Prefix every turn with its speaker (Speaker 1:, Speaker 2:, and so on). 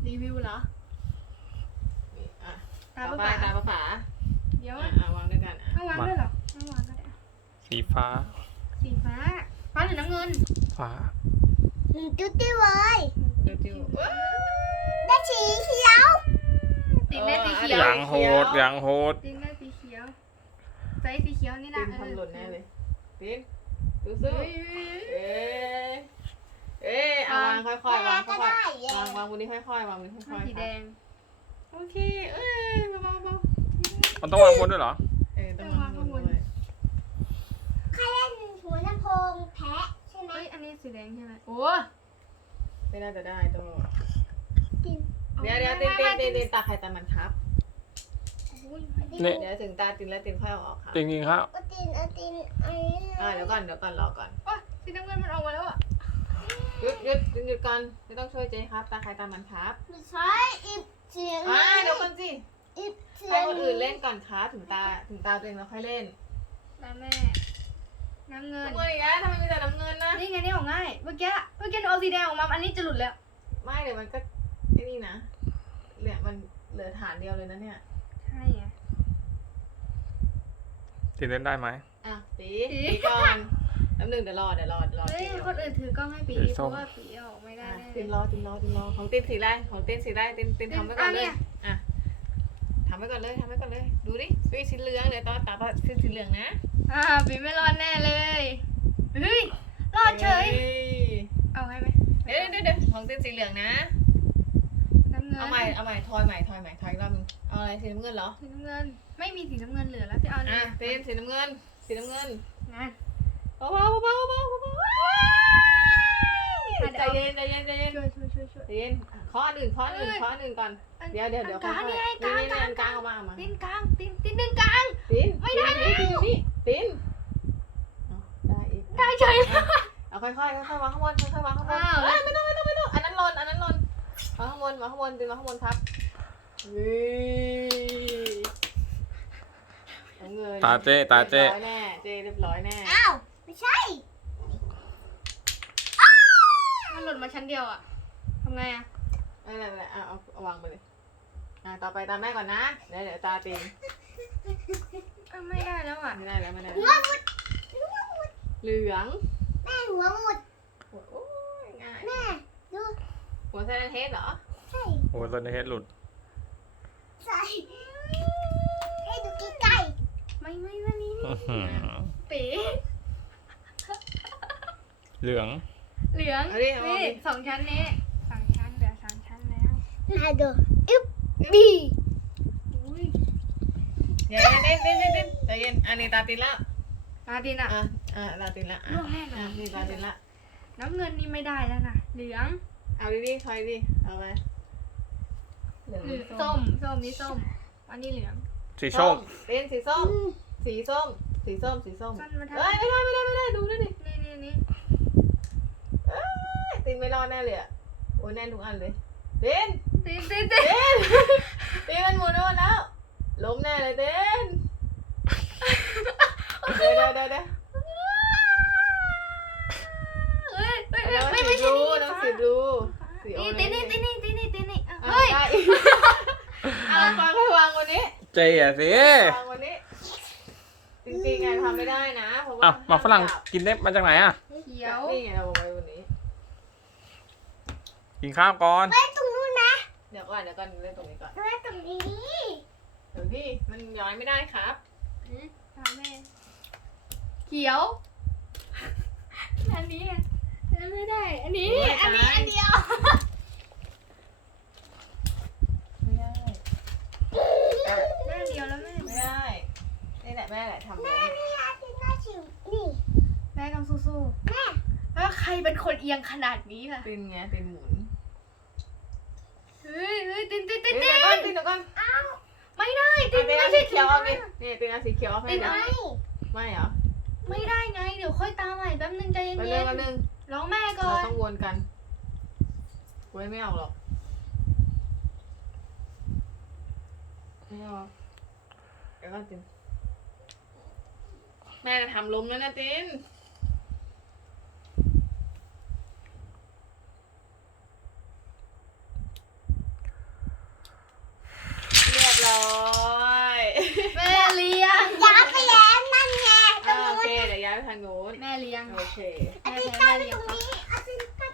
Speaker 1: รีวิวเหรอ
Speaker 2: ตาป้าตาป้า
Speaker 1: เดี๋ยว
Speaker 2: วางด้วยกัน
Speaker 1: ต้องวางด้วยเหรอต้องวางก็ได้
Speaker 3: สีฟ้า
Speaker 1: สีฟ้าฟ้าหรือน้ำเงิน
Speaker 3: ฟ้า
Speaker 4: จุดที่เลย
Speaker 2: จิ้ว
Speaker 4: ได้สีเขียว
Speaker 1: ติดได้สีเขียว
Speaker 3: อย่างโหดอย่างโหด
Speaker 1: ติดได้สีเขียวใส่สีเขียวนี่นะ
Speaker 2: ทำหล่นแน่เลยตินสู้เอาวางค่อยๆวางค่อยๆวางบนนี้ค่อยๆวางบนนี้ค่อยๆ
Speaker 1: สีแดง
Speaker 2: โอเคเบา
Speaker 3: มันต้องวางบนด้วยเหรอ
Speaker 2: ต้องวางบนด้วย
Speaker 4: ใครเล่นหัวลำโพงแพะใช่ไหม
Speaker 1: อันนี้สีแดงใช่ไหมโอ้
Speaker 2: ไม่น่าจะได้ต้องเดี๋ยวตินตาใครตามันครับเดี๋ยวถึงตาตินแล้วตินค่อยเอาออกค่ะ
Speaker 3: จริงๆครับ
Speaker 4: ติน
Speaker 2: เดี๋ยวก่อนรอก่อน
Speaker 1: สีน้ำเงินมันออกมาแล้วอ่ะ
Speaker 2: หยุดก่อนไม่ต้องช่วยเจ๊ครับตาใครตามันครับ
Speaker 4: ไม่ใช่อิบเสียง
Speaker 2: เดี๋ยวก่อนสิให้คนอื่นเล่นก่อนครับถึงตาตัวเองแล้วค่อยเล่น
Speaker 1: ตาแม่น้ำเงิน
Speaker 2: อีกแล้วทำไมมีแต่น้ำเงินนะ
Speaker 1: นี่ไงนี่ของง่ายเมื่อกี้หนูเอาสีแดงออกมาอันนี้จะหลุดแล้ว
Speaker 2: ไม่เดี๋ยวมันก็ไอ้นี่นะเหลือมันเหลือฐานเดียวเลยนะเนี่ย
Speaker 1: ใช่ไง
Speaker 3: ตีเล่นได้ไหม
Speaker 2: ปีก่อนน้ำหนึ่งเดี๋ยวรอ
Speaker 1: เฮ้ยคนอื่นถือกล้องให้ปีเพราะว่าปีออกไม่ได้
Speaker 2: ตินรอของตินสีไรตินทำไว้ก่อนเลยทำไว้ก่อนเลยดูดิปีสีเหลืองเดี๋ยวตาสีเหลืองนะ
Speaker 1: ปีไม่รอดแน่เลยเฮ้ยรอดเฉยเอาให้ไหม
Speaker 2: เดี๋ยวของตินสีเหลืองนะ
Speaker 1: น้ำเงิน
Speaker 2: เอาใหม่ทอยอีกรอบนึงเอาอะไรสีน้ำเงินเหรอ
Speaker 1: สีน้ำเงินไม่มีสีน้ำเงินเหลือแล้วที่เอาเนี่ย
Speaker 2: ตินสีน้ำเงิน
Speaker 1: งาน
Speaker 2: เบาใจเย็นช่วยเย็นข้อหนึ่งก่อนเดี๋ยว
Speaker 1: กลางนี่กลาง
Speaker 2: ออกมา
Speaker 1: ตินกลางตินดึงกลางไม่ได้แล้ว
Speaker 2: ตินอยู่นี่ติน
Speaker 1: ได้เฉย
Speaker 2: เอาค่อยๆวางข้างบนไม่ต้องอันนั้นหล่นวางข้างบนตินวางข้างบนครับ
Speaker 3: ตาเจ๊
Speaker 2: แน่เจ๊เรียบร้อยแน่
Speaker 4: อ้าวไม่ใช่
Speaker 1: มันหล่นมาชั้นเดียวอ่ะทำไงอ่ะ
Speaker 2: อะไรเอาวางไปเลยต่อไปตามแม่ก่อนนะเดี๋ยวตาติน
Speaker 1: ไม่ได้แล้วอ่ะ
Speaker 2: ไม่ได้เหลือง
Speaker 4: แม่หัวหมด
Speaker 2: ง่าย
Speaker 4: แม่ดู
Speaker 2: หัวไซเลนเฮดเหรอ
Speaker 4: ใช่
Speaker 3: โอ้ยตอนนี้เฮดหลุด
Speaker 4: ใช่ให้ดูใกล้
Speaker 1: ไม่นี่ปี
Speaker 3: เหลือง
Speaker 1: นี่2 ชั้นนี้2 ชั้นเหลือ3 ชั้นแล้ว
Speaker 4: มาดูอึ๊บบี
Speaker 2: เย็นใจเย็นอันนี้ตาตินละ
Speaker 1: ตาตินอ่ะ
Speaker 2: ตาตินละ
Speaker 1: ล่วงแน่นอน
Speaker 2: นี่ตาตินละ
Speaker 1: น้ำเงินนี่ไม่ได้แล้วนะเหลือง
Speaker 2: เอาดิถอยดิเอาไป
Speaker 1: เหลืองส้มนี่ส้มอันนี้เหลือง
Speaker 3: สีส้ม
Speaker 2: เป็นสีส้มเฮ้ยไม่ได้ดูด้วยดิ
Speaker 1: นี่
Speaker 2: ตินไม่รอดแน่เลยโอ้ยแน่นทุกอันเลยตินมันหมุนแล้วล้มแน่เลยตินเดี๋ยว
Speaker 1: ไม่ใช่
Speaker 2: ต้องสีดู
Speaker 1: นี่ตินเฮ้ย
Speaker 2: วางวันนี้
Speaker 3: เจ๊อะสิ
Speaker 2: วางวันนี้จริงๆไงทำไม่ได้นะเพราะว่า
Speaker 3: หมาฝรั่งกินได้มาจากไหนอ่ะ
Speaker 1: เขียว
Speaker 2: นี่ไงเราไว้วันนี้
Speaker 3: กินข้าวก่อน
Speaker 4: ไว้ตรงนู้นนะ
Speaker 2: เดี๋ยวก่อนเล่นตรงนี้ก่อน
Speaker 4: ไว้ตรงนี้
Speaker 2: เดี๋ยวพี่มันย้อยไม่ได้ครับ
Speaker 1: แม่เขียวอันนี้ไม่ได้อันนี้อันเดียวแม่เดียวแล้วแม่
Speaker 2: ไม่ได้นี่แหละแม่ทำ
Speaker 4: แม่นี่
Speaker 1: แม่ต้องสู้
Speaker 4: แม่
Speaker 1: แล้วใครเป็นคนเอียงขนาดนี้ล่ะ
Speaker 2: ตินไงตินหมุน
Speaker 1: เฮ้ยติน
Speaker 2: ตินก่อน
Speaker 1: อ้าวไม่ได้ติน
Speaker 2: ไม่ใช่เขียวเอาดินี่ตินเอาสีเขียวเอาให้ไม่เหรอ
Speaker 1: ไม่ได้ไงเดี๋ยวค่อยตามใหม่แป๊บนึงใจเย็นๆร้องแม่ก่อน
Speaker 2: เราต้องวนกันกูไม่ออกหรอกไม่ออกแล้วก็ตินแม่จะทำล้มแล้วนะติน
Speaker 1: แม่เลี้ยง
Speaker 2: โอเค
Speaker 1: แม่
Speaker 4: ติน
Speaker 1: ใช้
Speaker 4: กา
Speaker 1: แม่
Speaker 4: ไป
Speaker 1: เลี้ย
Speaker 4: ต
Speaker 1: ง
Speaker 4: รง
Speaker 1: ปะ
Speaker 4: นี้อาตินกา